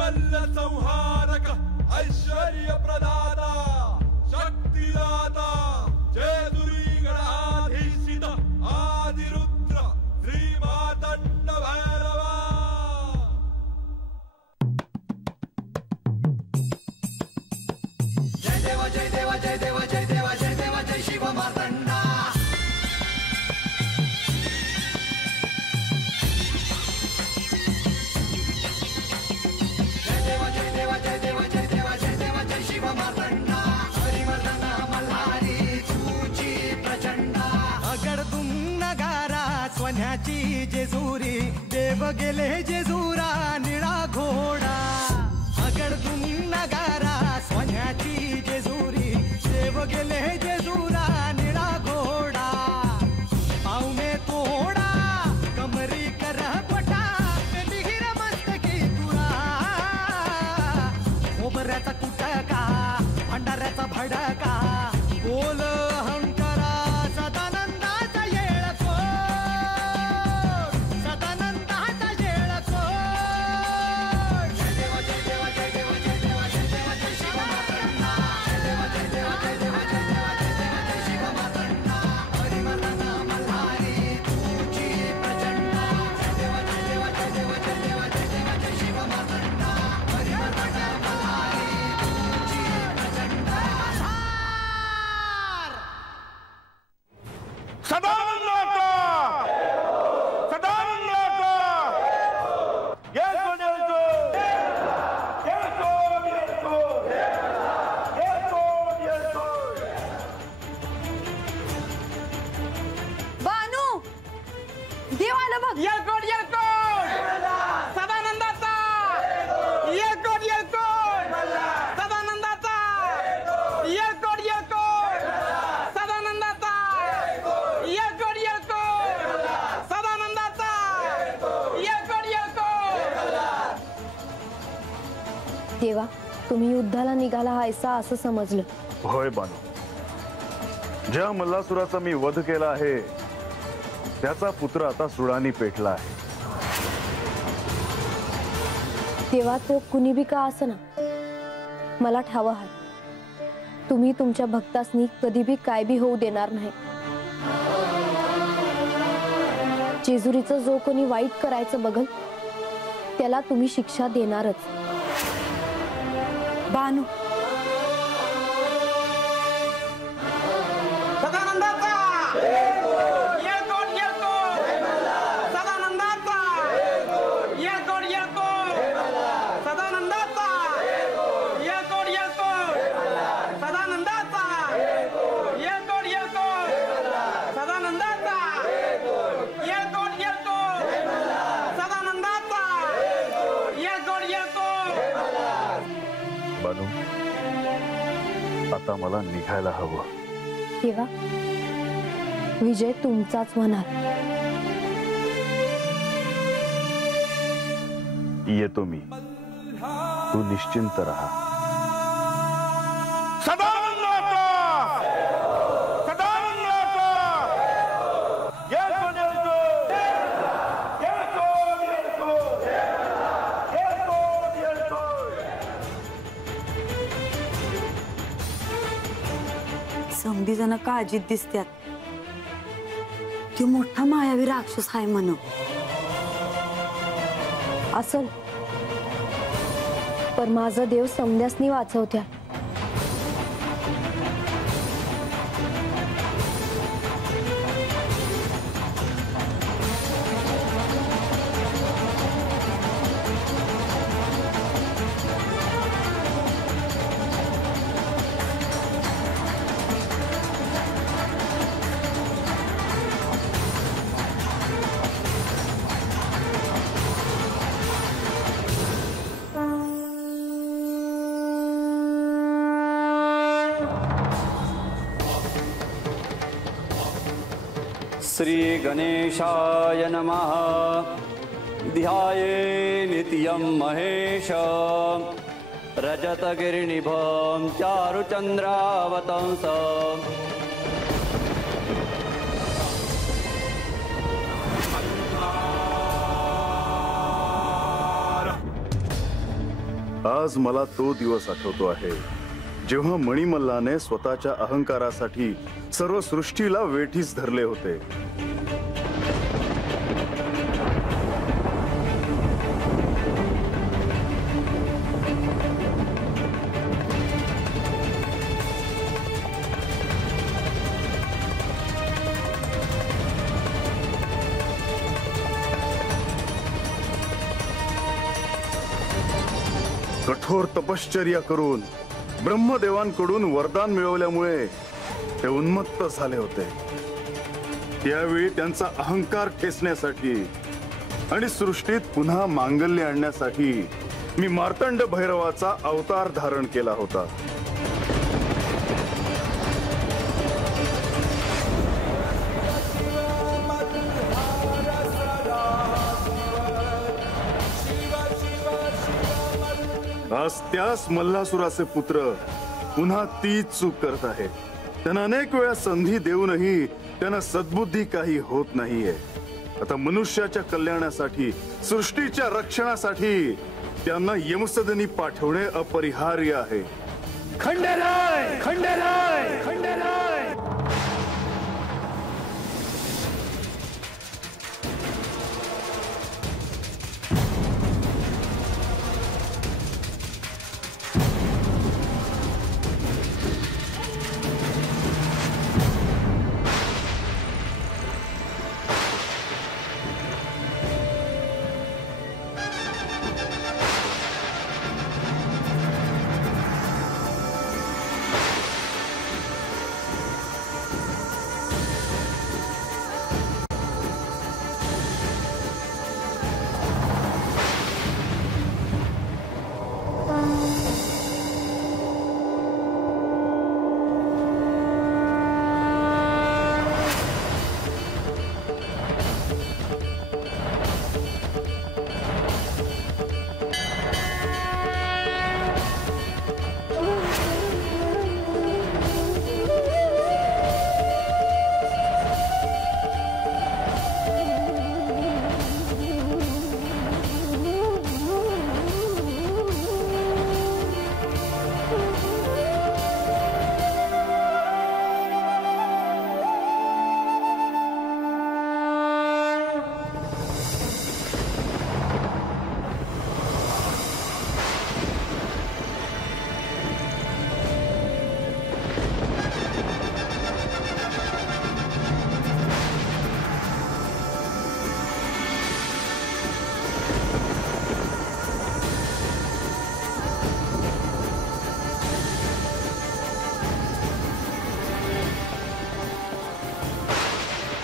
कैवल्य संहारक ऐश्वर्य प्रदाता शक्तिदाता चेतुरी गणाधीशित आदिरुद्र श्री मातंड भैरवा। जय देव जय देव जय देव जय देव जय देव जय शिव मातंडा। स्वन्याची जेजुरी देव गेले जेजुरा निळा घोडा। अगडतून नगारा स्वन्याची जेजुरी देव गेले जेजुरा निळा घोडा। पावमे तोडा कमरी कर पटा बिहिर मस्तकी तुरा। खोबऱ्याचा कुटका भंडाऱ्याचा भडका बोल अहंकारा सदानंदाचा येळको। देवा तुम्ही युद्धाला निघाला हायसा असं समजलं। होय बानो, ज्या मल्लासुराचा मी वध केला आहे त्याचा पुत्र आता सुळानी पेटला आहे। देवा तो कुणी बी का असना मला ठाव आहे तुम्ही तुमच्या भक्तासनी कधी बी काय बी होऊ देणार नाही। जेजुरीचं जो कोणी वाईट करायचं बघल त्याला तुम्ही शिक्षा देणारच। बानू आता मला निघायला हवं। देवा विजय तुमचाच होणार। येतो मी, तू निश्चिंत रहा। समधी जण काळजीत दिसत्यात तो मोठा मायावी राक्षस आहे म्हण। असल पण माझा देव समध्यासनी वाचवत्या। श्री गणेशाय नमः। ध्याये नित्यं महेश रजतगिरिनिभं चारुचन्द्रावतंस। आज मला तो दिवस आठवतो आहे जेव्हा मणिमल्लाने स्वतःच्या अहंकारासाठी सर्व सृष्टीला वेठीस धरले होते. कठोर तपश्चर्या करून ब्रह्मदेवांकडून वरदान मिळवल्यामुळे ते उन्मत्त झाले होते. त्यावेळी त्यांचा अहंकार ठेचण्यासाठी आणि सृष्टीत पुन्हा मांगल्य आणण्यासाठी मी मार्तंड भैरवाचा अवतार धारण केला होता. आज त्यास मल्लासुराचे पुत्र पुन्हा तीच चूक करत आहेत. त्यांना अनेक वेळा संधी देऊनही त्यांना सद्बुद्धी काही होत नाहीये. आता मनुष्याच्या कल्याणासाठी, सृष्टीच्या रक्षणासाठी त्यांना यमसदनी पाठवणे अपरिहार्य आहे. खंडेराय, खंडेराय, खंडेराय.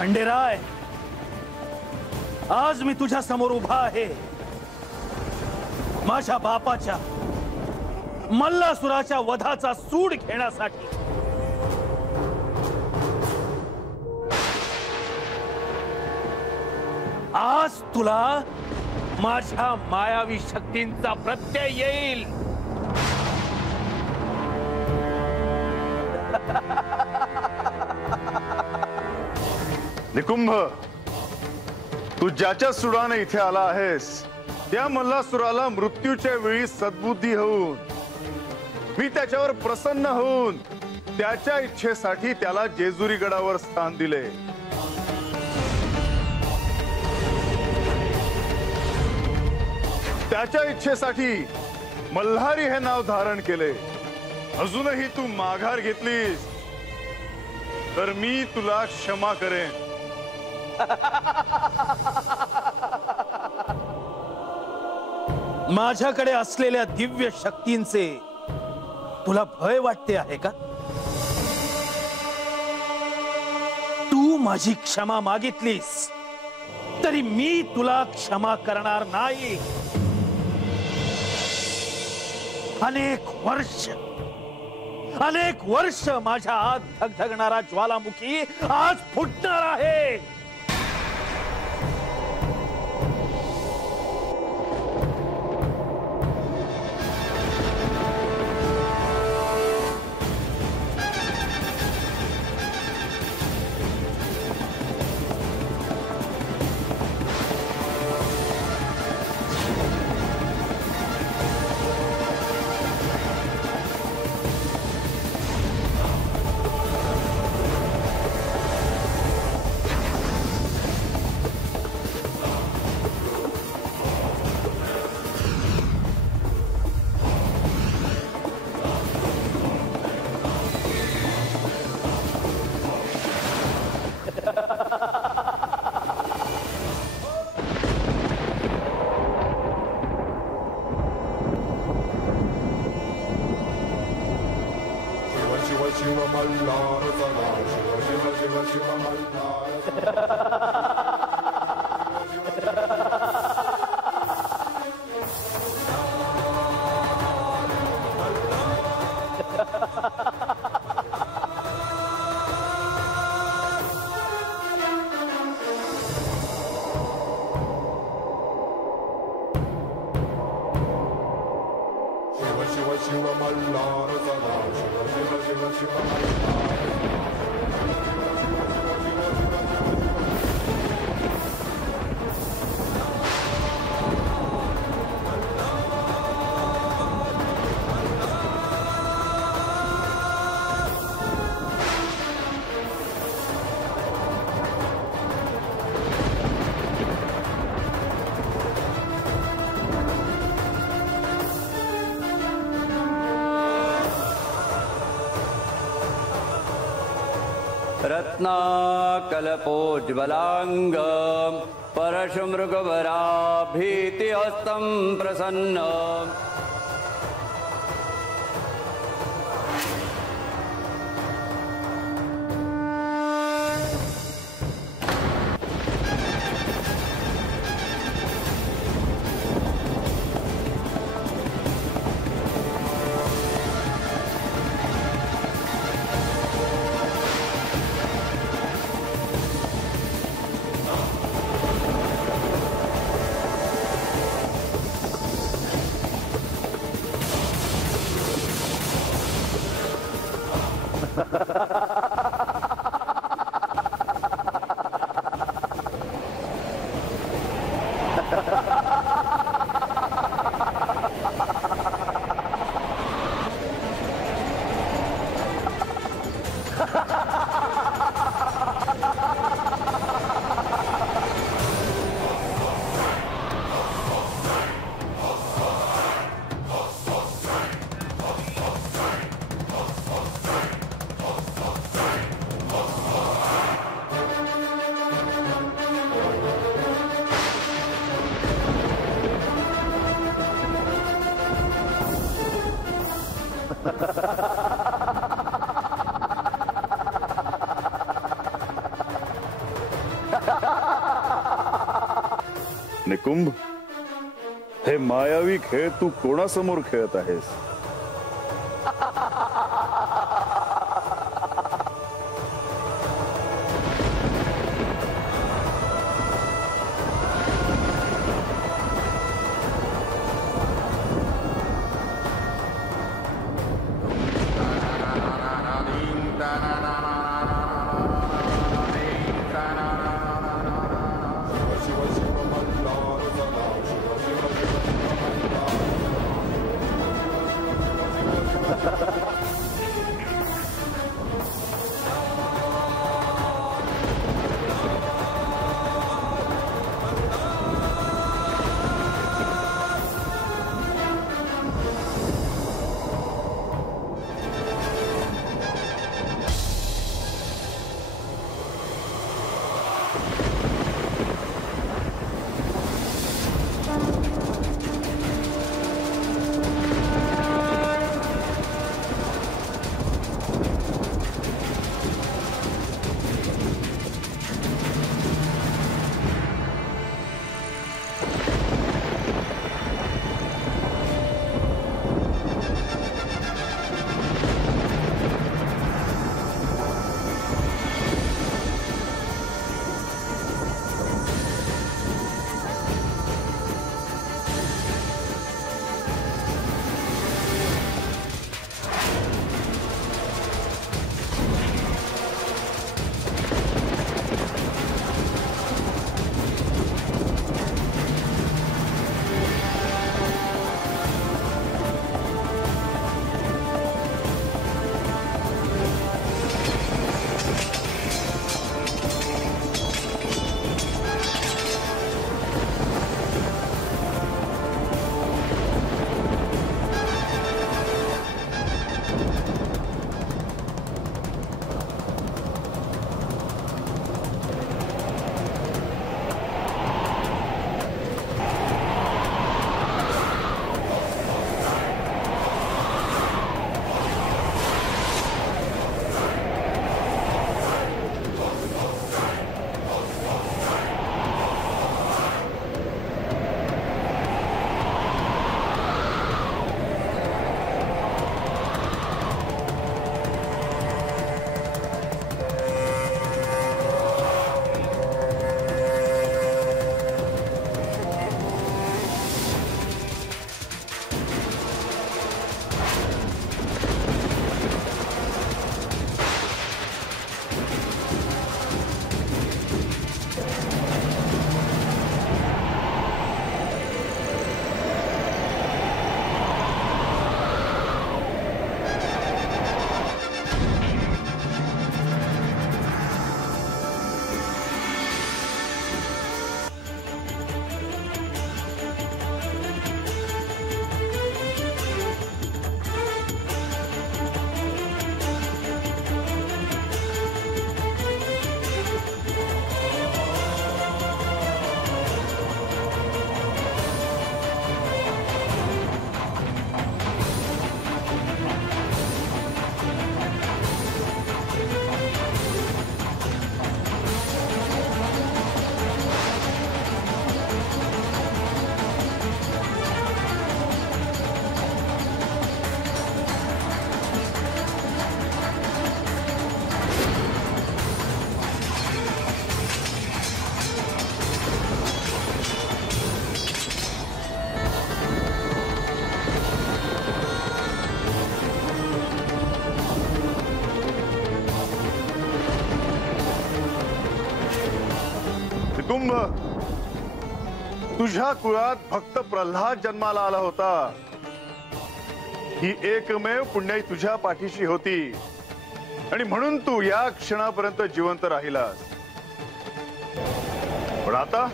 खंडेराय, आज मी तुझ्या समोर उभा आहे माझ्या बापाच्या मल्लासुराच्या वधाचा सूड घेण्यासाठी. आज तुला माझ्या मायावी शक्तींचा प्रत्यय येईल. निकुंभ, तू ज्याच्या सुडाने इथे आला आहेस त्या मल्लासुराला मृत्यूच्या वेळी सद्बुद्धी होऊन मी त्याच्यावर प्रसन्न होऊन त्याच्या इच्छेसाठी त्याला जेजुरी गडावर स्थान दिले. त्याच्या इच्छेसाठी मल्हारी हे नाव धारण केले. अजूनही तू माघार घेतलीस तर मी तुला क्षमा करेन. माझ्याकडे असलेल्या दिव्य शक्तींचे तुला भय वाटते आहे का? तू माझी क्षमा मागितलीस तरी मी तुला क्षमा करणार नाही. अनेक वर्ष माझ्या आत धगधगणारा ज्वालामुखी आज फुटणार आहे. रत्नाकल्पोज्ज्वलांग परशुमृगवराभीतिहस्तं प्रसन्न निकुंभ, हे मायावी खेळ तू कोणासमोर खेळत आहेस? कुंभ, तुझ्या कुळात भक्त प्रल्हाद जन्माला आला होता. ही एकमेव पुण्याई तुझ्या पाठीशी होती आणि म्हणून तू या क्षणापर्यंत जिवंत राहिलास. पण आता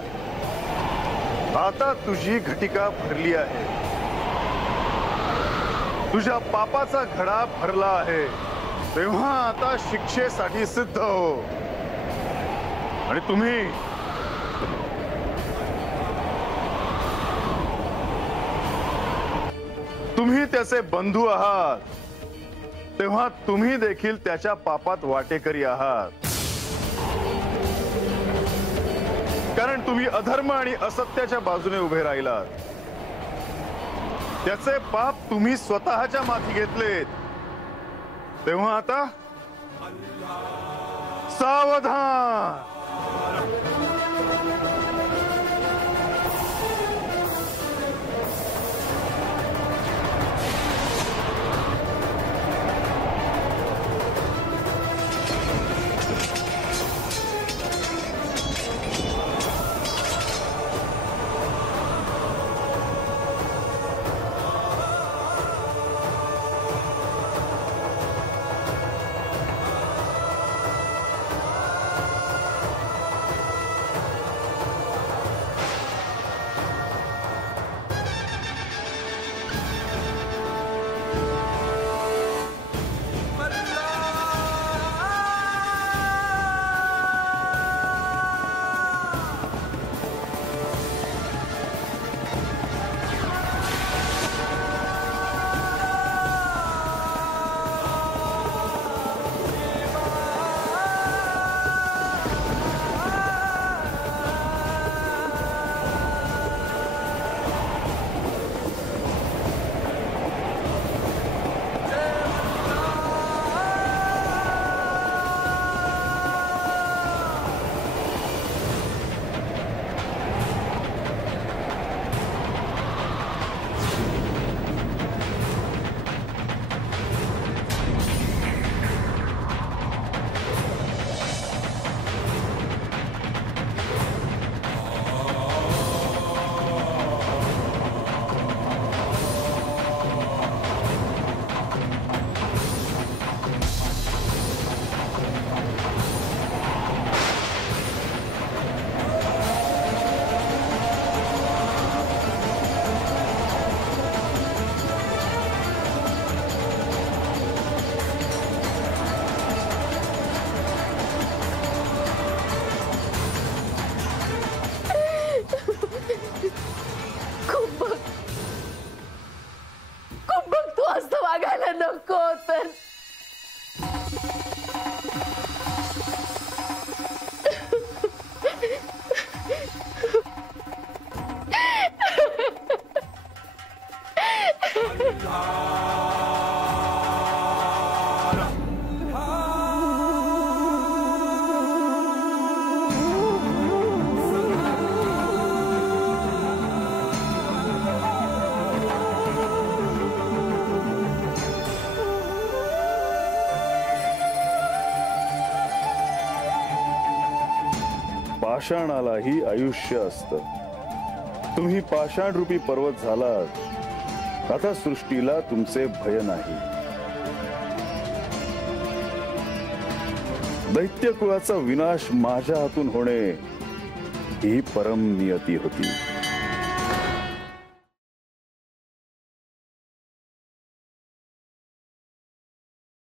तुझी घटिका भरली आहे. तुझ्या पापाचा घडा भरला आहे. तेव्हा आता शिक्षेसाठी सिद्ध हो. आणि तुम्ही त्याचे बंधू आहात. तेव्हा तुम्ही देखील त्याच्या पापात वाटेकरी आहात. कारण तुम्ही अधर्म आणि असत्याच्या बाजूने उभे राहिलात. त्याचे पाप तुम्ही स्वतःच्या माथी घेतलेत. तेव्हा आता सावधान. पाषाणालाही आयुष्य असतं. तुम्ही पाषाण रूपी पर्वत झालात. आता सृष्टीला तुमचे भय नाही. दैत्य कुळाचा विनाश माझ्या हातून होणे ही परम नियती होती.